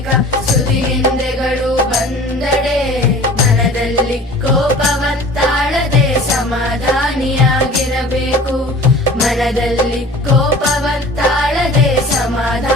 ಕ್ಷಣಿಕ ಸುದಿಹಿಂದೆಗಳು ಬಂದಡೆ. ಮನದಲ್ಲಿ ಕೋಪವತ್ತಾಳದೆ ಸಮಾಧಾನಿಯಾಗಿರಬೇಕು. ಮನದಲ್ಲಿ ಕೋಪವತ್ತಾಳದೆ ಸಮಾಧಾನ